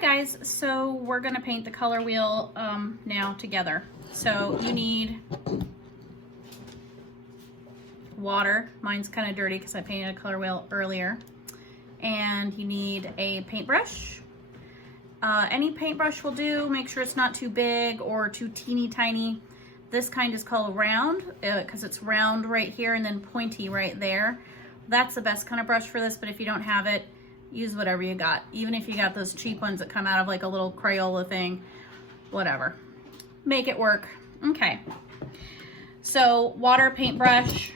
Hi guys, so we're gonna paint the color wheel now together. So you need water. Mine's kind of dirty because I painted a color wheel earlier. And you need a paintbrush. Any paintbrush will do. Make sure it's not too big or too teeny tiny. This kind is called round because it's round right here and then pointy right there. That's the best kind of brush for this, but if you don't have it, use whatever you got. Even if you got those cheap ones that come out of like a little Crayola thing, whatever. Make it work. Okay. So water, paintbrush,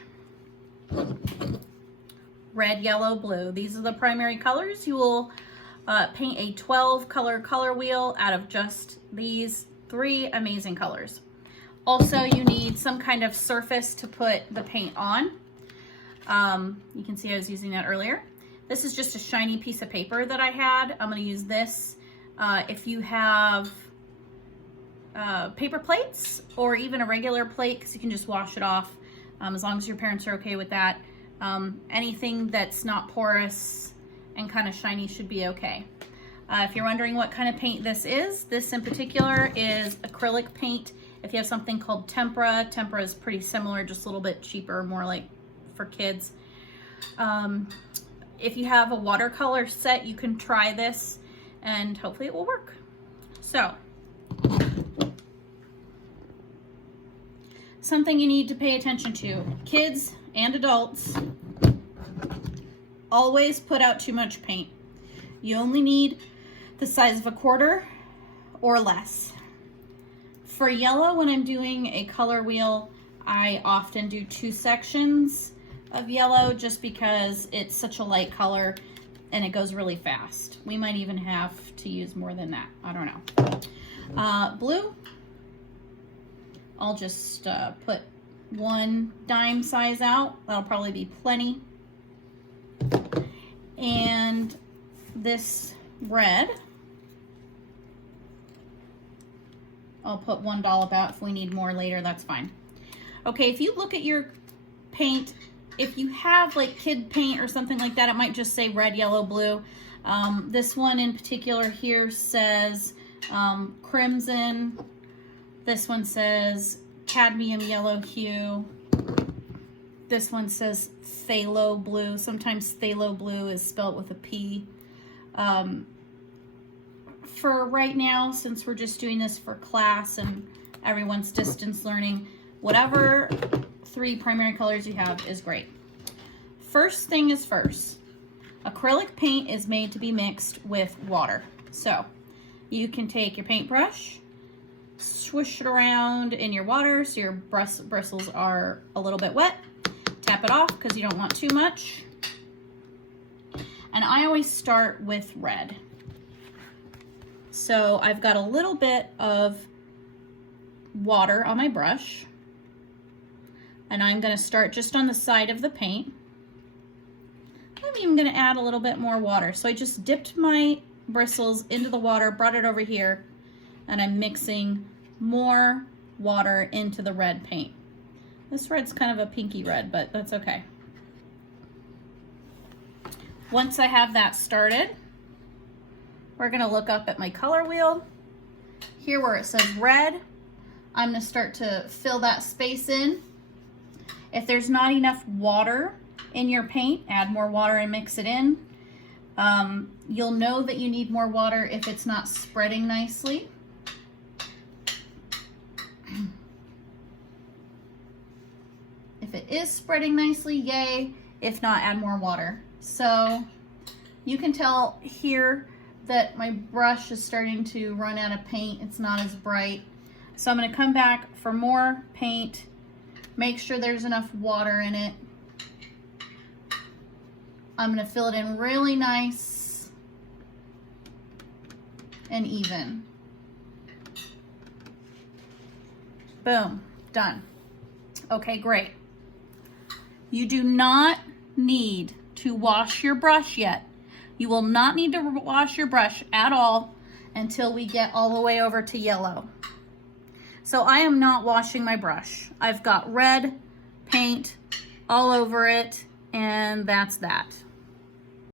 red, yellow, blue. These are the primary colors. You will paint a 12 color wheel out of just these 3 amazing colors. Also, you need some kind of surface to put the paint on. You can see I was using that earlier. This is just a shiny piece of paper that I had. I'm going to use this. If you have paper plates or even a regular plate, because you can just wash it off, as long as your parents are okay with that. Anything that's not porous and kind of shiny should be okay. If you're wondering what kind of paint this in particular is acrylic paint. If you have something called tempera is pretty similar, just a little bit cheaper, more like for kids. If you have a watercolor set, you can try this and hopefully it will work. So, something you need to pay attention to, kids and adults, always put out too much paint. You only need the size of a quarter or less. For yellow, when I'm doing a color wheel, I often do 2 sections of yellow just because it's such a light color and it goes really fast. We might even have to use more than that. I don't know. Blue, I'll just put 1 dime size out. That'll probably be plenty. And this red, I'll put 1 dollop out. If we need more later, that's fine. Okay, if you look at your paint, if you have like kid paint or something like that, it might just say red, yellow, blue. This one in particular here says crimson. This one says cadmium yellow hue. This one says phthalo blue. Sometimes phthalo blue is spelled with a P. For right now, since we're just doing this for class and everyone's distance learning, whatever 3 primary colors you have is great. First thing is first. Acrylic paint is made to be mixed with water. So you can take your paintbrush, swish it around in your water so your bristles are a little bit wet. Tap it off because you don't want too much. And I always start with red. So I've got a little bit of water on my brush. And I'm going to start just on the side of the paint. I'm even going to add a little bit more water. So I just dipped my bristles into the water, brought it over here, and I'm mixing more water into the red paint. This red's kind of a pinky red, but that's okay. Once I have that started, we're going to look up at my color wheel. Here where it says red, I'm going to start to fill that space in. If there's not enough water in your paint, add more water and mix it in. You'll know that you need more water if it's not spreading nicely. If it is spreading nicely, yay. If not, add more water. So you can tell here that my brush is starting to run out of paint. It's not as bright. So I'm going to come back for more paint. Make sure there's enough water in it. I'm going to fill it in really nice and even. Boom, done. Okay, great. You do not need to wash your brush yet. You will not need to wash your brush at all until we get all the way over to yellow. So I am not washing my brush. I've got red paint all over it, and that's that.